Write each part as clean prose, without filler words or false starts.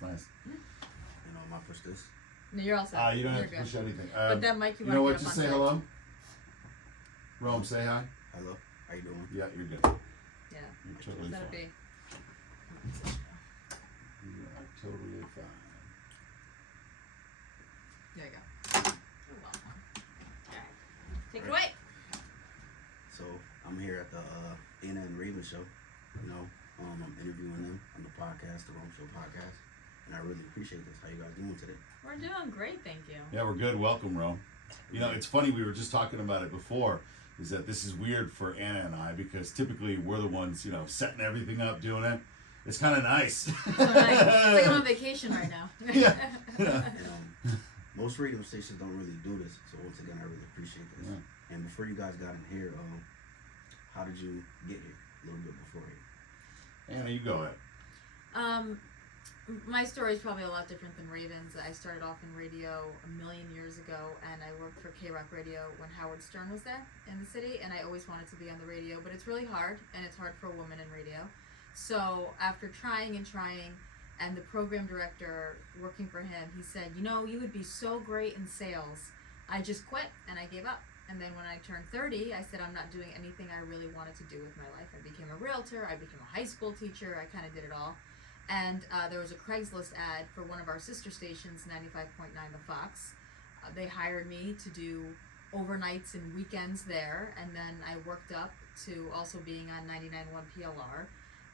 nice. You know, am I push this? No, you're all set. You don't You're have to good. push anything. But that mic you know want what? to Just get say up on hello. Rome, say hi. Hello, how you doing? Yeah, you're good. Yeah. You're totally That'd fine. be. You are totally fine. There you go. You're welcome. Alright. Take it away. So I'm here at the Anna and Raven show. You know, I'm interviewing them on the podcast, the Rome Show podcast, and I really appreciate this. How you guys doing today? We're doing great, thank you. Yeah, we're good. Welcome, Rome. You know, it's funny, we were just talking about it before, is that this is weird for Anna and I because typically we're the ones, you know, setting everything up, doing it. It's kind of nice. So nice. It's like I'm on vacation right now. Yeah. And, most radio stations don't really do this, so once again, I really appreciate this. Yeah. And before you guys got in here, how did you get here? A little bit before here. Anna, you go ahead. My story is probably a lot different than Raven's. I started off in radio a million years ago, and I worked for K-Rock Radio when Howard Stern was there in the city, and I always wanted to be on the radio, but it's really hard, and it's hard for a woman in radio. So after trying and trying, and the program director working for him, he said, you know, you would be so great in sales. I just quit, and I gave up. And then when I turned 30, I said, I'm not doing anything I really wanted to do with my life. I became a realtor, I became a high school teacher, I kind of did it all. And there was a Craigslist ad for one of our sister stations, 95.9 The Fox. They hired me to do overnights and weekends there, and then I worked up to also being on 99.1 PLR,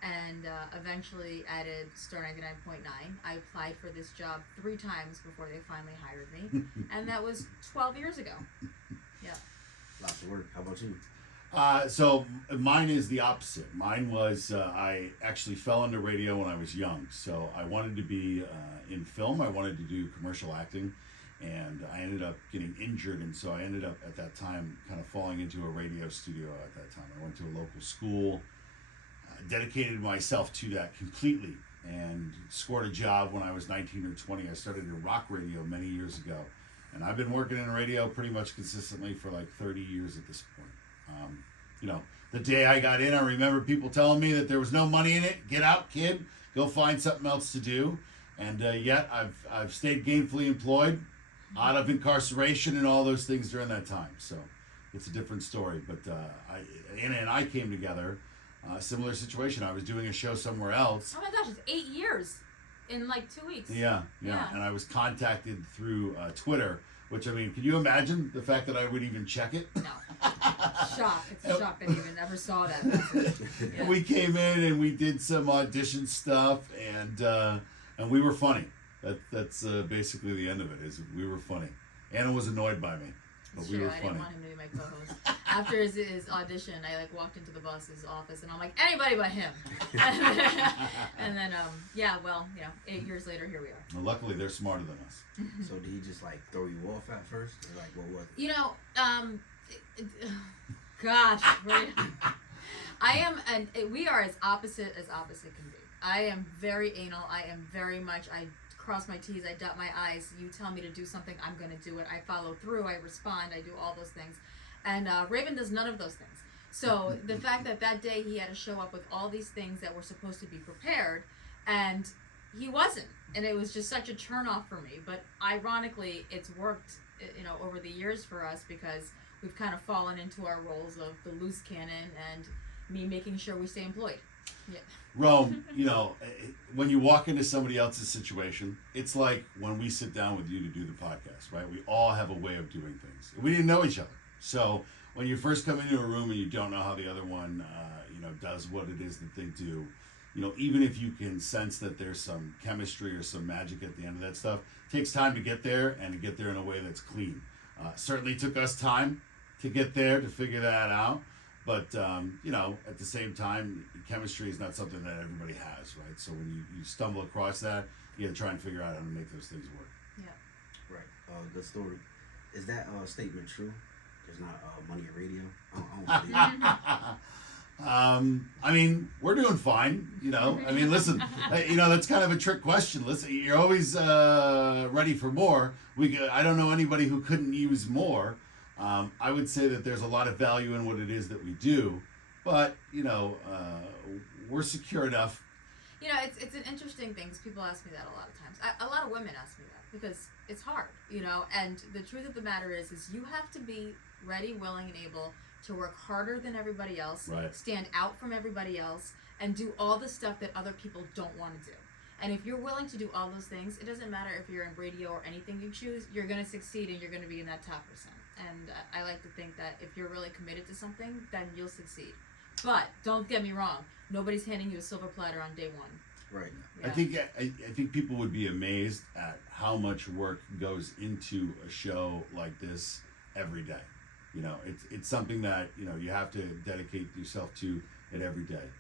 and eventually added Star 99.9. I applied for this job 3 times before they finally hired me, and that was 12 years ago. Yeah. Lots of work. How about you? So mine is the opposite. Mine was I actually fell into radio when I was young. So I wanted to be in film. I wanted to do commercial acting, and I ended up getting injured, and so I ended up at that time kind of falling into a radio studio at that time. I went to a local school, dedicated myself to that completely, and scored a job when I was 19 or 20. I started in rock radio many years ago, and I've been working in radio pretty much consistently for like 30 years at this point. You know, the day I got in, I remember people telling me that there was no money in it. Get out, kid. Go find something else to do. And yet I've stayed gainfully employed, out of incarceration and all those things during that time. So it's a different story. But Anna and I came together, similar situation. I was doing a show somewhere else. Oh my gosh, it's 8 years in like 2 weeks. Yeah. And I was contacted through Twitter, which, I mean, can you imagine the fact that I would even check it? No. Shock. It's a shock that you even ever saw that message. Yeah. We came in and we did some audition stuff, and we were funny. That's basically the end of it. Is we were funny. Anna was annoyed by me, but we were I funny. didn't want him to be my co-host. After his audition, I like walked into the boss's office and I'm like, anybody but him. And then 8 years later, here we are. Well, luckily, they're smarter than us. So did he just like throw you off at first? Or like what was it? You know, gosh, we are as opposite can be. I am very anal. I am very much, I cross my T's, I dot my I's. You tell me to do something, I'm going to do it. I follow through, I respond, I do all those things. And Raven does none of those things. So the fact that day he had to show up with all these things that were supposed to be prepared, and he wasn't. And it was just such a turnoff for me. But ironically, it's worked, over the years for us because we've kind of fallen into our roles of the loose cannon and me making sure we stay employed. Yeah. Rome, when you walk into somebody else's situation, it's like when we sit down with you to do the podcast, right? We all have a way of doing things. We didn't know each other. So when you first come into a room and you don't know how the other one, does what it is that they do, even if you can sense that there's some chemistry or some magic at the end of that stuff, it takes time to get there and to get there in a way that's clean. Certainly took us time to get there, to figure that out. But, at the same time, chemistry is not something that everybody has, right? So when you stumble across that, you got to try and figure out how to make those things work. Yeah. Right. Good story. Is that statement true? There's not money in radio? I don't believe it. I mean, we're doing fine, I mean, listen, that's kind of a trick question. Listen, you're always ready for more. I don't know anybody who couldn't use more. I would say that there's a lot of value in what it is that we do, but, we're secure enough. You know, it's an interesting thing because people ask me that a lot of times. A lot of women ask me that because it's hard, you know. And the truth of the matter is you have to be ready, willing, and able to work harder than everybody else, Right. stand out from everybody else, and do all the stuff that other people don't want to do. And if you're willing to do all those things, it doesn't matter if you're in radio or anything you choose, you're going to succeed and you're going to be in that top percent. And I like to think that if you're really committed to something, then you'll succeed. But don't get me wrong, nobody's handing you a silver platter on day one. Right. Yeah. I think people would be amazed at how much work goes into a show like this every day. You know, it's something that, you know, you have to dedicate yourself to it every day.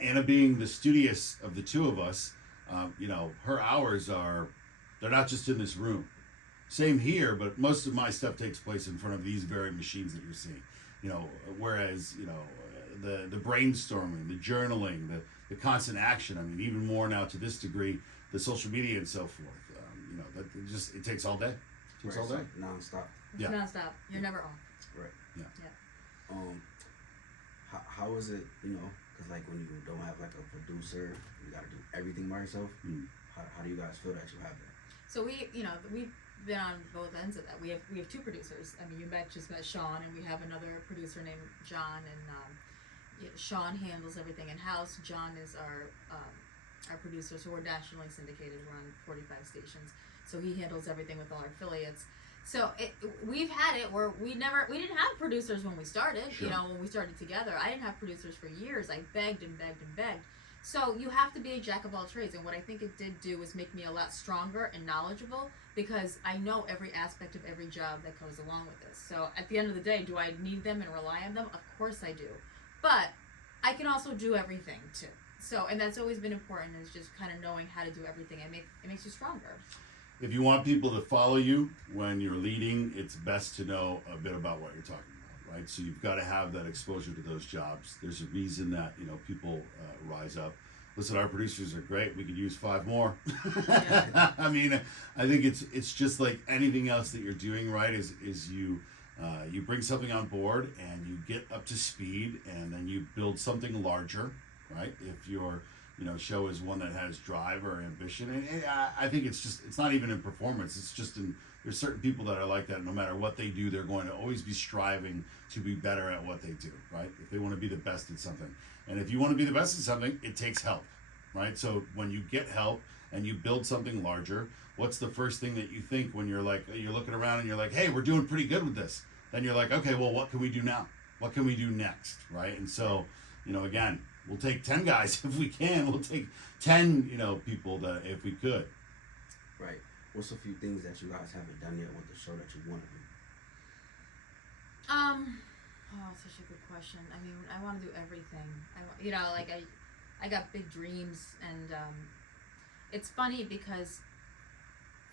Anna being the studious of the two of us, you know, her hours they're not just in this room. Same here, but most of my stuff takes place in front of these very machines that you're seeing. You know, whereas, you know, the brainstorming, the journaling, the constant action. I mean, even more now to this degree, the social media and so forth. You know, that it takes all day. It takes all day. Non-stop. It's Yeah. nonstop. You're never off. Right. Yeah. Yeah. How is it, you know, because like when you don't have like a producer, you got to do everything by yourself. How do you guys feel that you have that? So we've been on both ends of that. We have two producers. I mean, just met Sean, and we have another producer named John, and Sean handles everything in house. John is our producer, so we're nationally syndicated. We're on 45 stations, so he handles everything with all our affiliates. So we've had it where we didn't have producers when we started. Sure. You know, when we started together, I didn't have producers for years. I begged and begged and begged. So you have to be a jack of all trades, and what I think it did do was make me a lot stronger and knowledgeable because I know every aspect of every job that goes along with this. So at the end of the day, do I need them and rely on them? Of course I do, but I can also do everything too. So, and that's always been important, is just kind of knowing how to do everything. It makes you stronger. If you want people to follow you when you're leading, it's best to know a bit about what you're talking about, right? So you've got to have that exposure to those jobs. There's a reason that, you know, people rise up. Listen, our producers are great. We could use 5 more. Yeah. I mean, I think it's just like anything else that you're doing, right? Is you bring something on board and you get up to speed, and then you build something larger, right? If your show is one that has drive or ambition, and I think it's not even in performance. It's just there's certain people that are like that. No matter what they do, they're going to always be striving to be better at what they do, right? If they want to be the best at something, and if you want to be the best at something, it takes help, right? So when you get help and you build something larger, what's the first thing that you think when you're looking around and you're like, hey, we're doing pretty good with this? Then you're like, okay, well, what can we do now? What can we do next, right? And so, again, we'll take 10 guys if we can. We'll take 10, people that if we could. Right. What's a few things that you guys haven't done yet with the show that you want to do? Such a good question. I mean, I want to do everything. I got big dreams, and it's funny because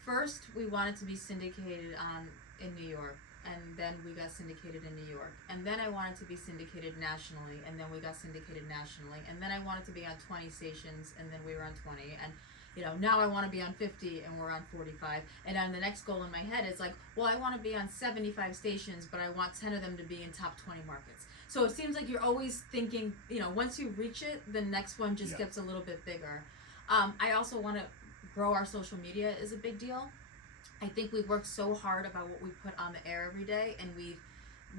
first we wanted to be syndicated in New York, and then we got syndicated in New York, and then I wanted to be syndicated nationally, and then we got syndicated nationally, and then I wanted to be on 20 stations, and then we were on 20, and now I want to be on 50 and we're on 45. And then the next goal in my head is like, well, I want to be on 75 stations, but I want 10 of them to be in top 20 markets. So it seems like you're always thinking, once you reach it, the next one just gets a little bit bigger. I also want to grow our social media is a big deal. I think we've worked so hard about what we put on the air every day, and we've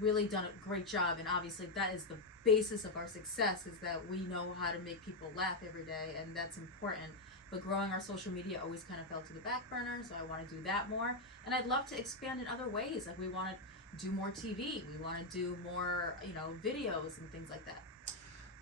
really done a great job. And obviously that is the basis of our success, is that we know how to make people laugh every day, and that's important. But growing our social media always kind of fell to the back burner, so I want to do that more. And I'd love to expand in other ways. Like we want to do more TV. We want to do more, videos and things like that.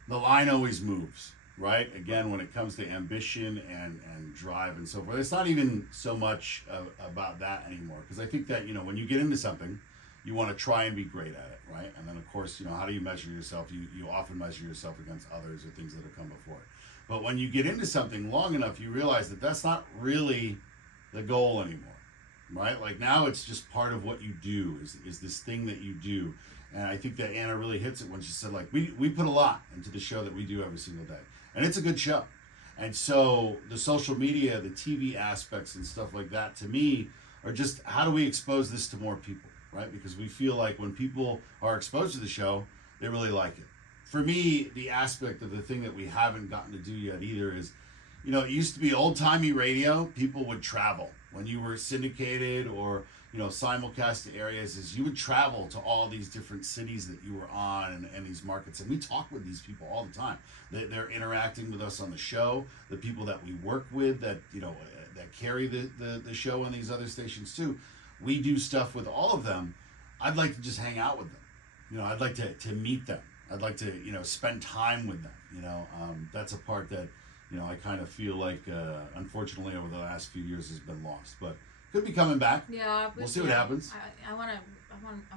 The line always moves, right? Again, when it comes to ambition and drive and so forth, it's not even so much about that anymore. Because I think that, when you get into something, you want to try and be great at it, right? And then, of course, how do you measure yourself? You often measure yourself against others or things that have come before it. But when you get into something long enough, you realize that that's not really the goal anymore, right? Like now it's just part of what you do, is this thing that you do. And I think that Anna really hits it when she said, like, we put a lot into the show that we do every single day. And it's a good show. And so the social media, the TV aspects and stuff like that, to me, are just how do we expose this to more people, right? Because we feel like when people are exposed to the show, they really like it. For me, the aspect of the thing that we haven't gotten to do yet either is, you know, it used to be old-timey radio. People would travel when you were syndicated or, you know, simulcast to areas, is you would travel to all these different cities that you were on and these markets. And we talk with these people all the time. They're interacting with us on the show. The people that we work with that, you know, that carry the show on these other stations too. We do stuff with all of them. I'd like to just hang out with them. You know, I'd like to meet them. I'd like to, you know, spend time with them. You know, that's a part that, you know, I kind of feel like, unfortunately, over the last few years has been lost. But could be coming back. Yeah, We'll see what happens. I want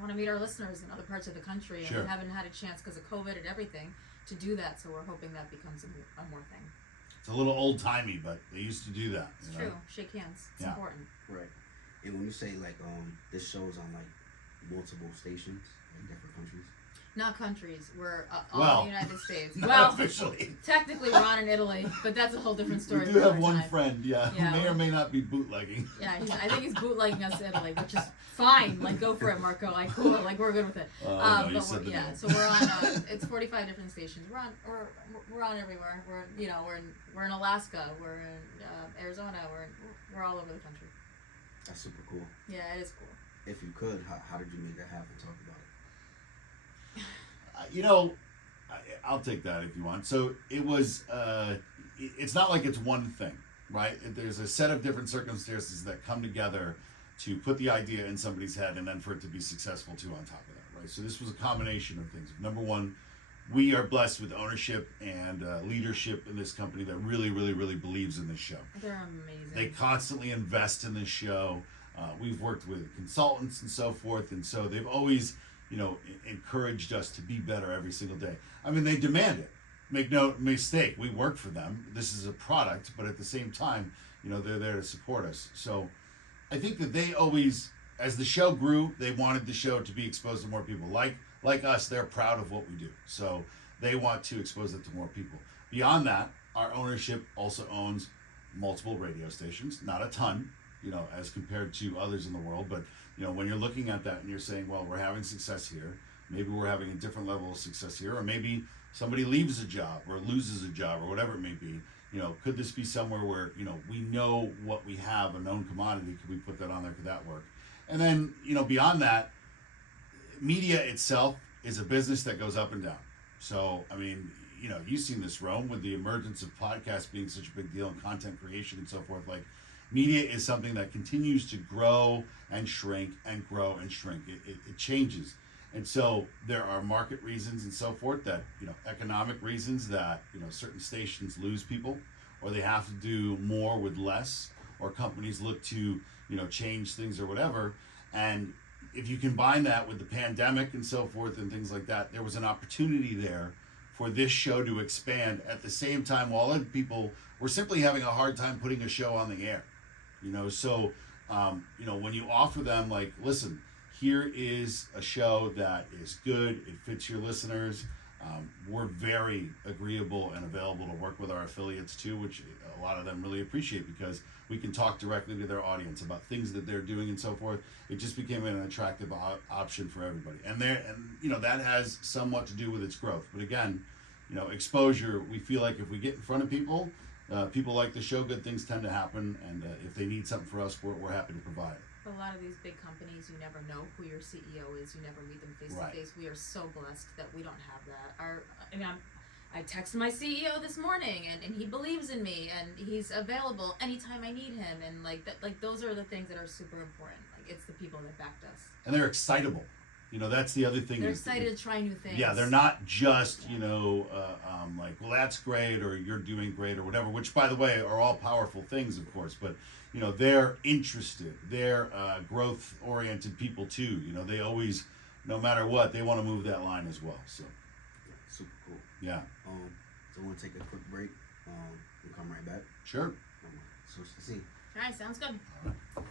to meet our listeners in other parts of the country, and Sure. we haven't had a chance because of COVID and everything to do that. So we're hoping that becomes a more thing. It's a little old-timey, but they used to do that. It's you know? true. Shake hands. It's Yeah. important. Right. And when you say like this show's on like multiple stations in different countries. Not countries. We're all Well, in the United States. Not Well, officially. technically we're on in Italy, but that's a whole different story. We for do have another one time. friend, Yeah. who may or may not be bootlegging. Yeah, I think he's bootlegging us to Italy, which is fine. Like, go for it, Marco. Like, cool. Like, we're good with it. No, you But said the yeah, name. so we're on. It's 45 different stations. We're on everywhere. We're in Alaska. We're in Arizona. We're all over the country. That's super cool. Yeah, it is cool. If you could, how did you make that happen? Talk about it. You know, I'll take that if you want. So it was. It's not like it's one thing, right? There's a set of different circumstances that come together to put the idea in somebody's head, and then for it to be successful too. On top of that, right? So this was a combination of things. Number one, we are blessed with ownership and leadership in this company that really, really, really believes in this show. They're amazing. They constantly invest in this show. We've worked with consultants and so forth, and so they've always, you know, encouraged us to be better every single day. I mean, they demand it. Make no mistake, we work for them. This is a product, but at the same time, you know, they're there to support us. So I think that they always, as the show grew, they wanted the show to be exposed to more people. Like us, they're proud of what we do. So they want to expose it to more people. Beyond that, our ownership also owns multiple radio stations, not a ton, you know, as compared to others in the world. But, you know, when you're looking at that and you're saying, well, we're having success here, maybe we're having a different level of success here, or maybe somebody leaves a job or loses a job or whatever it may be, you know, could this be somewhere where, you know, we know what we have, a known commodity, could we put that on there, could that work? And then, you know, beyond that, media itself is a business that goes up and down. So, I mean, you know, you've seen this, Rome, with the emergence of podcasts being such a big deal and content creation and so forth. Like, media is something that continues to grow and shrink and grow and shrink. It changes. And so there are market reasons and so forth that, you know, economic reasons that, you know, certain stations lose people, or they have to do more with less, or companies look to, you know, change things or whatever. And if you combine that with the pandemic and so forth and things like that, there was an opportunity there for this show to expand at the same time while other people were simply having a hard time putting a show on the air. You know, so, you know, when you offer them, like, listen, here is a show that is good, it fits your listeners. We're very agreeable and available to work with our affiliates too, which a lot of them really appreciate, because we can talk directly to their audience about things that they're doing and so forth. It just became an attractive option for everybody. And you know, that has somewhat to do with its growth. But again, you know, exposure, we feel like if we get in front of people, people like the show, good things tend to happen. And if they need something for us, we're happy to provide it. A lot of these big companies, you never know who your CEO is. You never meet them face Right. to face. We are so blessed that we don't have that. I texted my CEO this morning, and he believes in me, and he's available anytime I need him, and like that. Like, those are the things that are super important. Like, it's the people that backed us. And they're excitable. You know, that's the other thing. They're excited to try new things. Yeah, they're not just, you know, like, well, that's great, or you're doing great, or whatever, which, by the way, are all powerful things, of course. But, you know, they're interested. They're growth-oriented people, too. You know, they always, no matter what, they want to move that line as well. So, Yeah, super cool. yeah, So we'll take a quick break. We'll come right back. sure. Switch the scene. All right, sounds good. All right.